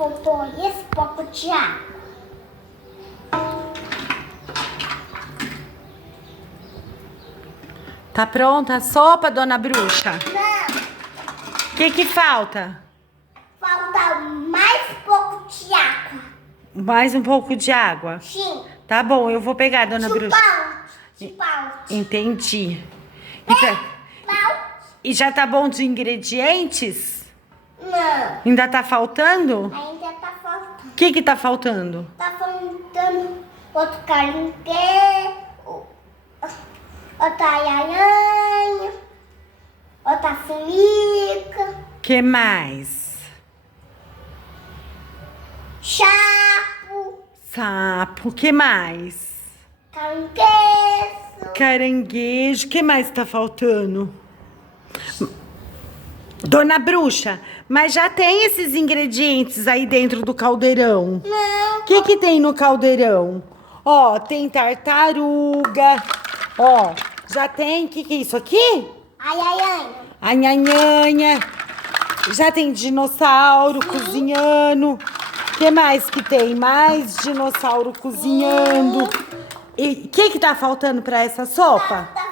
faltou esse pouco de água. Tá pronta a sopa, dona Bruxa? Não, O que falta? falta mais pouco de água. Mais um pouco de água. Sim. Tá bom, eu vou pegar, dona Bruxa. De pau. Entendi. E já tá bom de ingredientes? Não, Ainda tá faltando? ainda tá faltando. O que tá faltando? Tá faltando outro caringueiro, outra aranha, outra formiga, Que mais? chapo, Sapo, que mais? caranguejo. Caranguejo, que mais tá faltando? Dona Bruxa, mas já tem esses ingredientes aí dentro do caldeirão. Não, O que tem no caldeirão? Ó, tem tartaruga. Ó, já tem, o que é isso aqui? aranha. A nhanhanha. Já tem dinossauro cozinhando. O que mais que tem? Mais dinossauro cozinhando. E o que tá faltando pra essa sopa? Tá